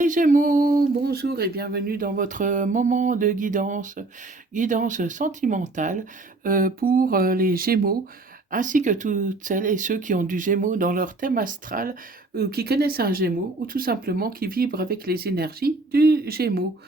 Les Gémeaux, bonjour et bienvenue dans votre moment de guidance sentimentale pour les Gémeaux, ainsi que toutes celles et ceux qui ont du Gémeaux dans leur thème astral, qui connaissent un Gémeaux ou tout simplement qui vibrent avec les énergies du Gémeaux.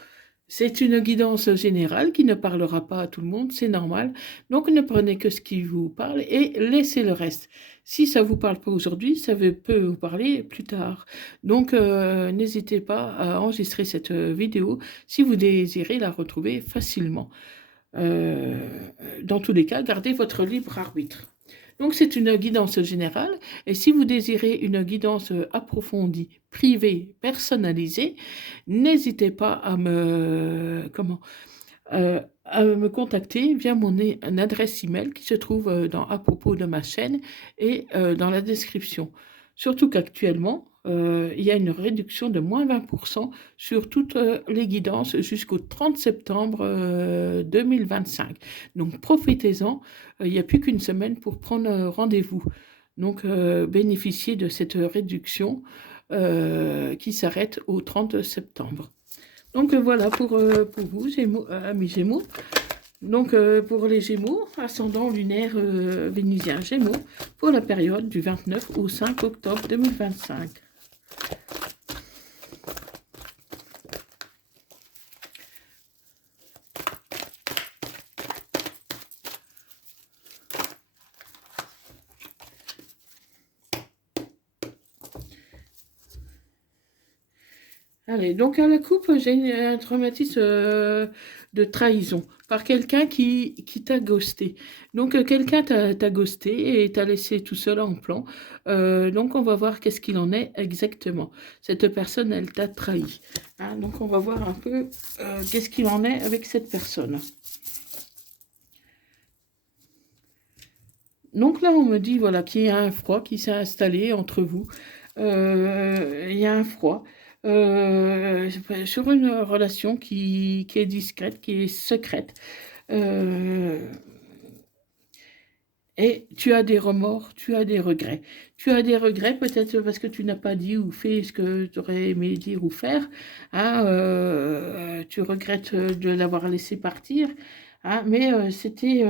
C'est une guidance générale qui ne parlera pas à tout le monde, c'est normal. Donc ne prenez que ce qui vous parle et laissez le reste. Si ça ne vous parle pas aujourd'hui, peut vous parler plus tard. Donc n'hésitez pas à enregistrer cette vidéo si vous désirez la retrouver facilement. Euh, dans tous les cas, gardez votre libre arbitre. Donc, c'est une guidance générale. Et si vous désirez une guidance approfondie, privée, personnalisée, n'hésitez pas à me contacter via mon adresse email qui se trouve à propos de ma chaîne et dans la description. Surtout qu'actuellement, il y a une réduction de moins 20% sur toutes les guidances jusqu'au 30 septembre 2025. Donc profitez-en, il n'y a plus qu'une semaine pour prendre rendez-vous. Donc bénéficiez de cette réduction qui s'arrête au 30 septembre. Donc voilà pour vous, amis Gémeaux. Donc pour les Gémeaux, ascendant lunaire vénusien Gémeaux, pour la période du 29 au 5 octobre 2025. Allez, donc à la coupe, j'ai un traumatisme de trahison par quelqu'un qui t'a ghosté. Donc quelqu'un t'a ghosté et t'a laissé tout seul en plan. Donc on va voir qu'est-ce qu'il en est exactement. Cette personne, elle t'a trahi. Hein, donc on va voir un peu qu'est-ce qu'il en est avec cette personne. Donc là, on me dit voilà, qu'il y a un froid qui s'est installé entre vous. Il y a un froid sur une relation qui est discrète, qui est secrète. Euh, et tu as des remords, tu as des regrets. Tu as des regrets peut-être parce que tu n'as pas dit ou fait ce que tu aurais aimé dire ou faire. Hein, tu regrettes de l'avoir laissé partir. Hein, mais c'était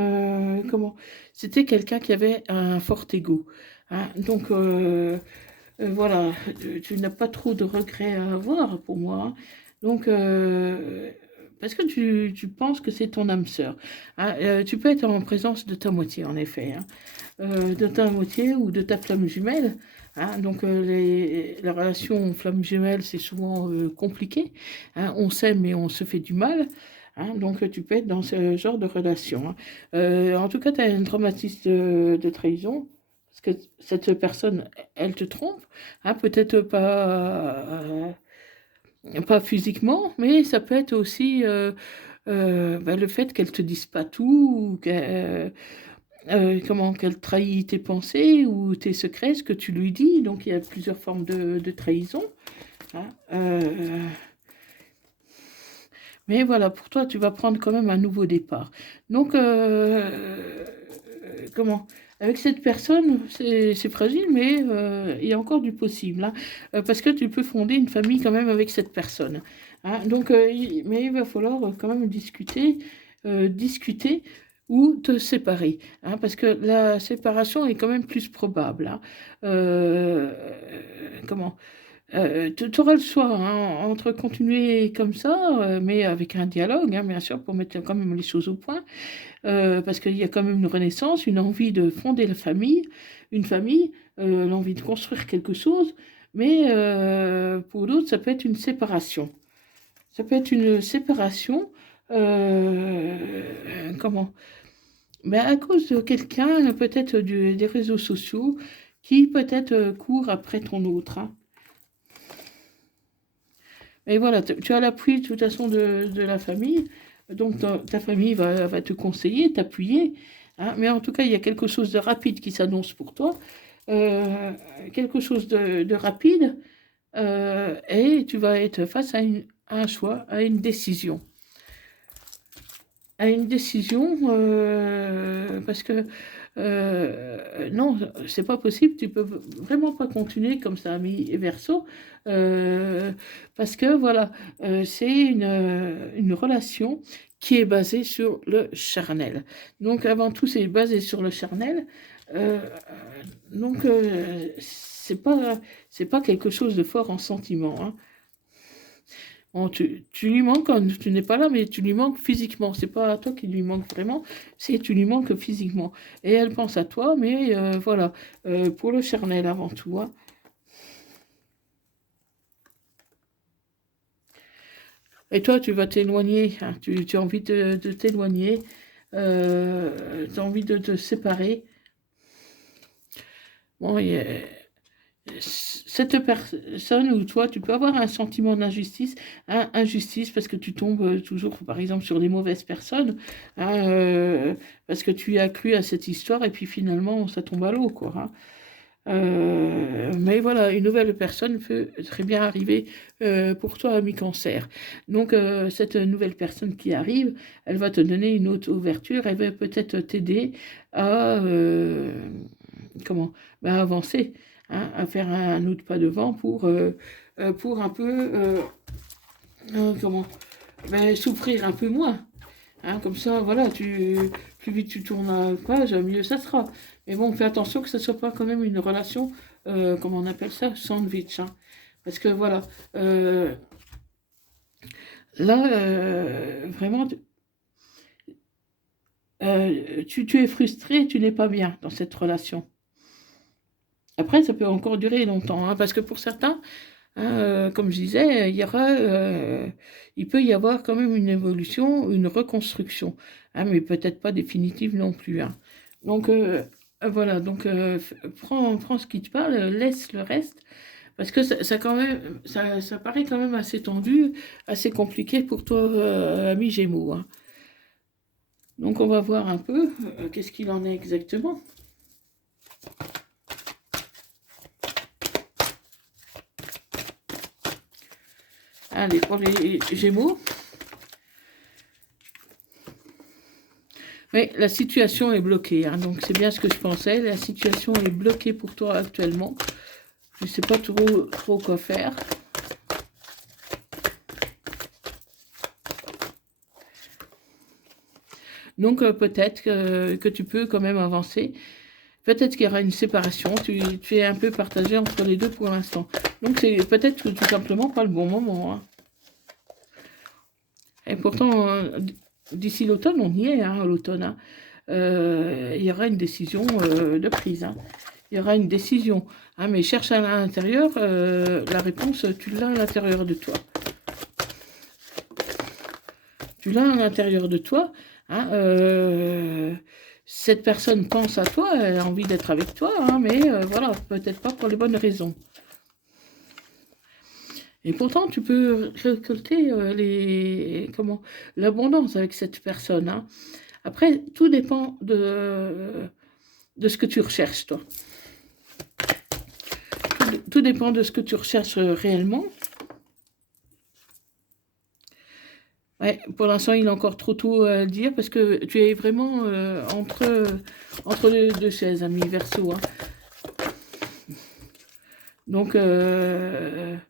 quelqu'un qui avait un fort ego. Hein, donc voilà, tu n'as pas trop de regrets à avoir pour moi. Hein. Donc, parce que tu penses que c'est ton âme sœur. Hein. Tu peux être en présence de ta moitié, en effet. Hein. De ta moitié ou de ta flamme jumelle. Hein. Donc, la relation flamme jumelle, c'est souvent compliqué. Hein. On s'aime mais on se fait du mal. Hein. Donc, tu peux être dans ce genre de relation. Hein. En tout cas, tu as un traumatisme de trahison. Parce que cette personne, elle te trompe, hein, peut-être pas physiquement, mais ça peut être aussi le fait qu'elle te dise pas tout, ou qu'elle trahit tes pensées ou tes secrets, ce que tu lui dis. Donc il y a plusieurs formes de trahison. Hein. Mais voilà, pour toi, tu vas prendre quand même un nouveau départ. Donc, comment avec cette personne, c'est fragile, mais il y a encore du possible. Hein. Parce que tu peux fonder une famille quand même avec cette personne. Hein. Donc, mais il va falloir quand même discuter ou te séparer. Hein, parce que la séparation est quand même plus probable. Hein. Euh, comment tu auras le choix hein, entre continuer comme ça, mais avec un dialogue, hein, bien sûr, pour mettre quand même les choses au point, parce qu'il y a quand même une renaissance, une envie de fonder une famille, l'envie de construire quelque chose, mais pour d'autres, ça peut être une séparation. Ça peut être une séparation, comment? Ben, à cause de quelqu'un, peut-être des réseaux sociaux, qui peut-être court après ton autre. Hein. Et voilà, tu as l'appui de toute façon de la famille, donc ta famille va te conseiller, t'appuyer, hein, mais en tout cas, il y a quelque chose de rapide qui s'annonce pour toi, euh, quelque chose de rapide, et tu vas être face à un choix, à une décision. À une décision, parce que Non, c'est pas possible, tu peux vraiment pas continuer comme ça, ami Verseau, euh, parce que voilà, c'est une relation qui est basée sur le charnel. Donc avant tout, c'est basé sur le charnel. Euh, donc c'est pas quelque chose de fort en sentiment, hein. Bon, tu lui manques quand tu n'es pas là, mais tu lui manques physiquement. C'est pas à toi qui lui manque vraiment, c'est tu lui manques physiquement. Et elle pense à toi, mais voilà, pour le charnel avant tout, hein. Et toi, tu vas t'éloigner, hein. Tu as envie de t'éloigner, tu as envie de te séparer. Bon, cette personne ou toi, tu peux avoir un sentiment d'injustice, hein, injustice parce que tu tombes toujours, par exemple, sur les mauvaises personnes, hein, parce que tu as cru à cette histoire et puis finalement, ça tombe à l'eau, quoi, hein. Mais voilà, une nouvelle personne peut très bien arriver pour toi, ami Cancer. Donc, cette nouvelle personne qui arrive, elle va te donner une autre ouverture, elle va peut-être t'aider à, comment, ben, avancer, hein, à faire un autre pas devant pour un peu, comment, ben, souffrir un peu moins. Hein, comme ça, voilà, plus vite tu tournes la page, mieux ça sera. Mais bon, fais attention que ce ne soit pas quand même une relation, comment on appelle ça, sandwich, hein. Parce que voilà, là, vraiment, tu es frustré, tu n'es pas bien dans cette relation. Après, ça peut encore durer longtemps, hein, parce que pour certains, hein, comme je disais, il peut y avoir quand même une évolution, une reconstruction, hein, mais peut-être pas définitive non plus, hein. Donc voilà, donc prends ce qui te parle, laisse le reste, parce que quand même, ça paraît quand même assez tendu, assez compliqué pour toi, ami Gémeaux, hein. Donc on va voir un peu qu'est-ce qu'il en est exactement. Allez, pour les Gémeaux. Oui, la situation est bloquée, hein, donc c'est bien ce que je pensais. La situation est bloquée pour toi actuellement. Je ne sais pas trop quoi faire. Donc peut-être que tu peux quand même avancer. Peut-être qu'il y aura une séparation. Tu es un peu partagé entre les deux pour l'instant. Donc c'est peut-être tout simplement pas le bon moment, hein. Et pourtant, d'ici l'automne, on y est, hein, l'automne, hein. Il y aura une décision de prise, hein. Il y aura une décision, hein, mais cherche à l'intérieur, la réponse, tu l'as à l'intérieur de toi. Tu l'as à l'intérieur de toi, hein, cette personne pense à toi, elle a envie d'être avec toi, hein, mais voilà, peut-être pas pour les bonnes raisons. Et pourtant, tu peux récolter l'abondance avec cette personne, hein. Après, tout dépend de ce que tu recherches, toi. Tout dépend de ce que tu recherches réellement. Ouais, pour l'instant, il est encore trop tôt à le dire parce que tu es vraiment entre deux chaises, ami Verseau, hein. Donc, ouais,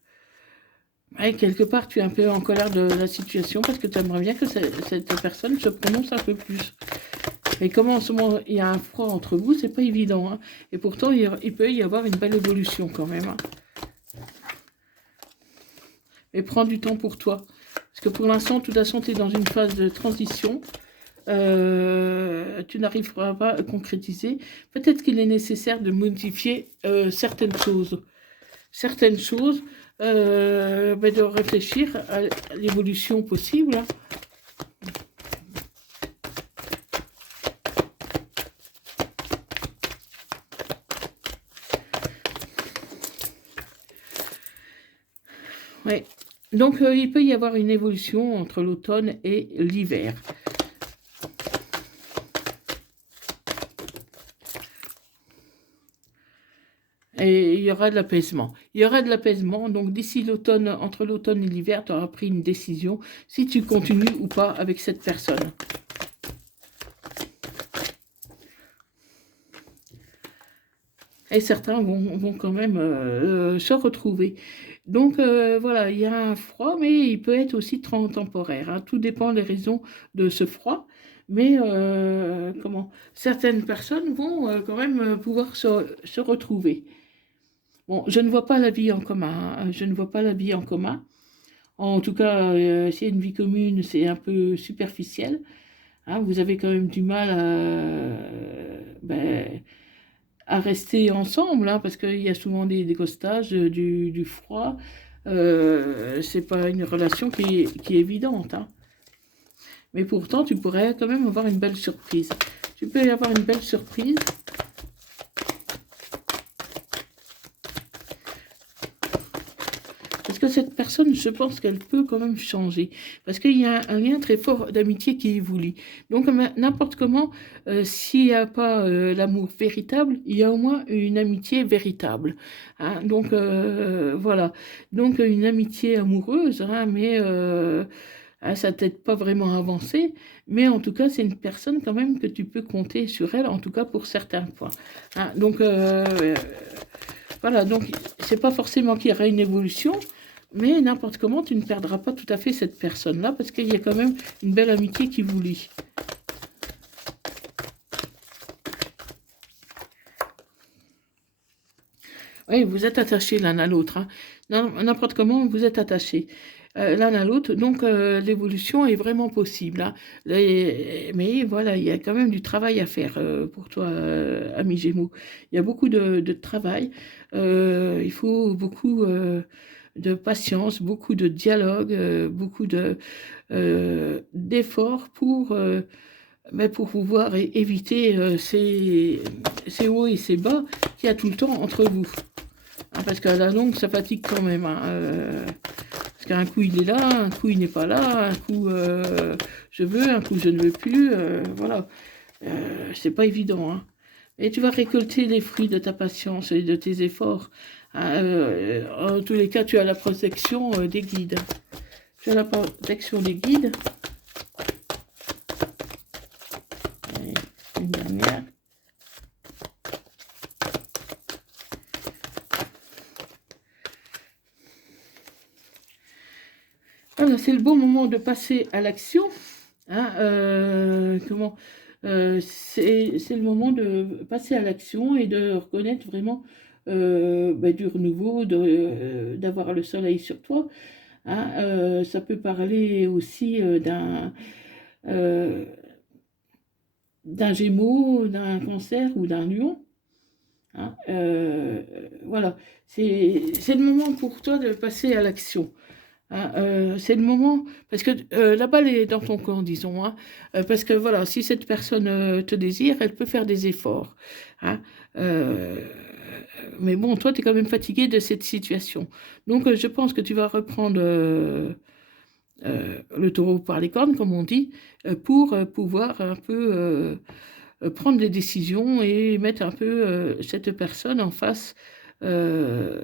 quelque part, tu es un peu en colère de la situation parce que tu aimerais bien que cette personne se prononce un peu plus. Et comme en ce moment, il y a un froid entre vous, c'est pas évident, hein. Et pourtant, il peut y avoir une belle évolution quand même, hein. Mais prends du temps pour toi. Parce que pour l'instant, de toute façon, tu es dans une phase de transition. Tu n'arriveras pas à concrétiser. Peut-être qu'il est nécessaire de modifier certaines choses. Certaines choses, mais de réfléchir à l'évolution possible, hein. Ouais. Donc, il peut y avoir une évolution entre l'automne et l'hiver. Et il y aura de l'apaisement. Il y aura de l'apaisement. Donc, d'ici l'automne, entre l'automne et l'hiver, tu auras pris une décision si tu continues ou pas avec cette personne. et certains vont quand même se retrouver. Donc voilà, il y a un froid, mais il peut être aussi temporaire, hein. Tout dépend des raisons de ce froid. Mais certaines personnes vont quand même pouvoir se retrouver. Bon, je ne vois pas la vie en commun, hein. Je ne vois pas la vie en commun. En tout cas, s'il y a une vie commune, c'est un peu superficiel, hein. Vous avez quand même du mal à rester ensemble, hein, parce qu'il y a souvent des décostages, du froid. C'est pas une relation qui est évidente, hein. Mais pourtant, tu pourrais quand même avoir une belle surprise. Tu peux y avoir une belle surprise. Parce que cette personne, je pense qu'elle peut quand même changer. Parce qu'il y a un lien très fort d'amitié qui évolue. Donc, n'importe comment, s'il n'y a pas l'amour véritable, il y a au moins une amitié véritable, hein. Donc, voilà. Donc, une amitié amoureuse, hein, mais ça t'aide pas vraiment à avancer. Mais en tout cas, c'est une personne quand même que tu peux compter sur elle, en tout cas pour certains points, hein. Donc, voilà. Donc, c'est pas forcément qu'il y aura une évolution. Mais n'importe comment, tu ne perdras pas tout à fait cette personne-là, parce qu'il y a quand même une belle amitié qui vous lie. Oui, vous êtes attachés l'un à l'autre, hein. N'importe comment, vous êtes attachés l'un à l'autre. Donc, l'évolution est vraiment possible, hein. Mais voilà, il y a quand même du travail à faire pour toi, ami Gémeaux. Il y a beaucoup de travail. Il faut beaucoup de patience, beaucoup de dialogue, beaucoup d'efforts mais pour pouvoir éviter ces hauts et ces bas qu'il y a tout le temps entre vous, hein. Parce qu'à la longue, ça fatigue quand même, hein. Parce qu'un coup, il est là, un coup, il n'est pas là, un coup, je veux, un coup, je ne veux plus. Voilà. C'est pas évident, hein. Et tu vas récolter les fruits de ta patience et de tes efforts, hein. En tous les cas, tu as la protection des guides. Tu as la protection des guides. Et une dernière. Voilà, c'est le bon moment de passer à l'action, hein. C'est le moment de passer à l'action et de reconnaître vraiment du renouveau, d'avoir le soleil sur toi, hein. Ça peut parler aussi euh, d'un Gémeaux, d'un Cancer ou d'un Lion, hein. Voilà, c'est le moment pour toi de passer à l'action, hein. C'est le moment, parce que la balle est dans ton camp, disons, hein. Parce que voilà, si cette personne te désire, elle peut faire des efforts, hein. Euh, mais bon, toi, tu es quand même fatigué de cette situation. Donc, je pense que tu vas reprendre le taureau par les cornes, comme on dit, pour pouvoir un peu prendre des décisions et mettre un peu cette personne en face euh,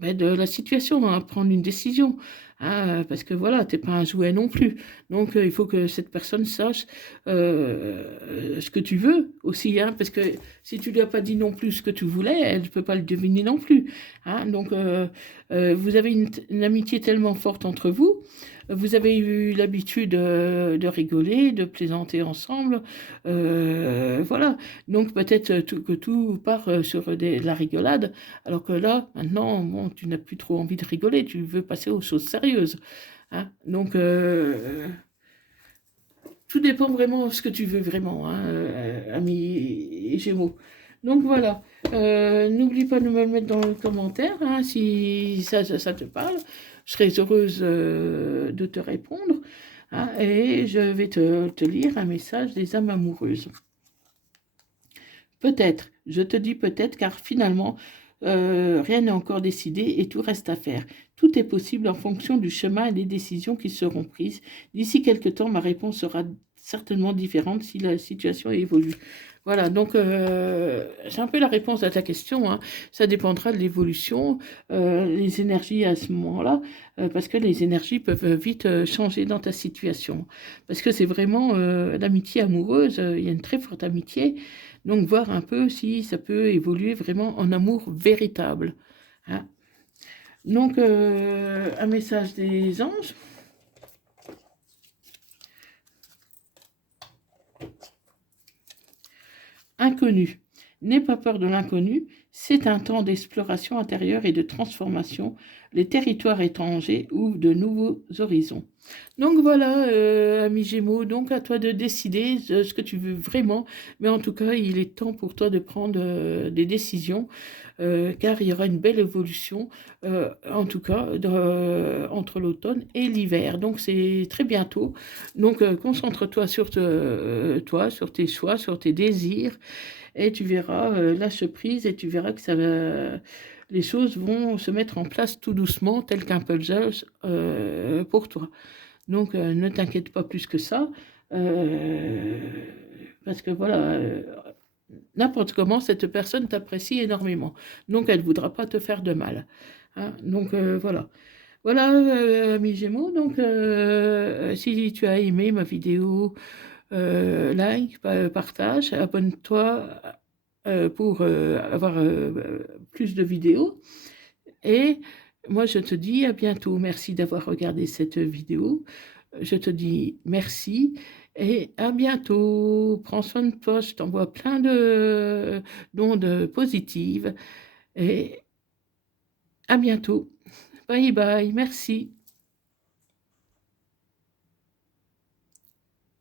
de la situation, hein, prendre une décision, hein, parce que voilà, t'es pas un jouet non plus. Donc il faut que cette personne sache ce que tu veux aussi, hein, parce que si tu lui as pas dit non plus ce que tu voulais, elle ne peut pas le deviner non plus, hein. Donc vous avez une amitié tellement forte entre vous. Vous avez eu l'habitude de rigoler, de plaisanter ensemble, voilà. Donc peut-être que tout part sur la rigolade, alors que là, maintenant, bon, tu n'as plus trop envie de rigoler, tu veux passer aux choses sérieuses, hein. Donc, tout dépend vraiment de ce que tu veux vraiment, hein, ami Gémeaux. Donc voilà. N'oublie pas de me le mettre dans le commentaire, hein, si ça te parle. Je serai heureuse de te répondre, hein, et je vais te lire un message des âmes amoureuses. Peut-être, je te dis peut-être, car finalement, rien n'est encore décidé et tout reste à faire. Tout est possible en fonction du chemin et des décisions qui seront prises. D'ici quelque temps, ma réponse sera certainement différente si la situation évolue. Voilà, donc c'est un peu la réponse à ta question, hein. Ça dépendra de l'évolution, les énergies à ce moment-là, parce que les énergies peuvent vite changer dans ta situation. Parce que c'est vraiment l'amitié amoureuse, il y a une très forte amitié. Donc, voir un peu si ça peut évoluer vraiment en amour véritable. Hein. Donc, un message des anges. Inconnu. N'aie pas peur de l'inconnu, c'est un temps d'exploration intérieure et de transformation. Les territoires étrangers ouvrent de nouveaux horizons. Donc voilà, ami Gémeaux, donc à toi de décider de ce que tu veux vraiment, mais en tout cas, il est temps pour toi de prendre des décisions, car il y aura une belle évolution, en tout cas, entre l'automne et l'hiver. Donc c'est très bientôt. Donc concentre-toi sur toi, sur tes choix, sur tes désirs, et tu verras, lâche prise et tu verras que les choses vont se mettre en place tout doucement, tel qu'un puzzle pour toi. Donc, ne t'inquiète pas plus que ça, euh, parce que voilà, n'importe comment, cette personne t'apprécie énormément. Donc, elle ne voudra pas te faire de mal. Hein. Donc, voilà. Voilà, amis Gémeaux, donc si tu as aimé ma vidéo, like, partage, abonne-toi pour avoir plus de vidéos. Et moi, je te dis à bientôt. Merci d'avoir regardé cette vidéo. Je te dis merci et à bientôt. Prends soin de toi. Je t'envoie plein d'ondes positives et à bientôt. Bye bye. Merci.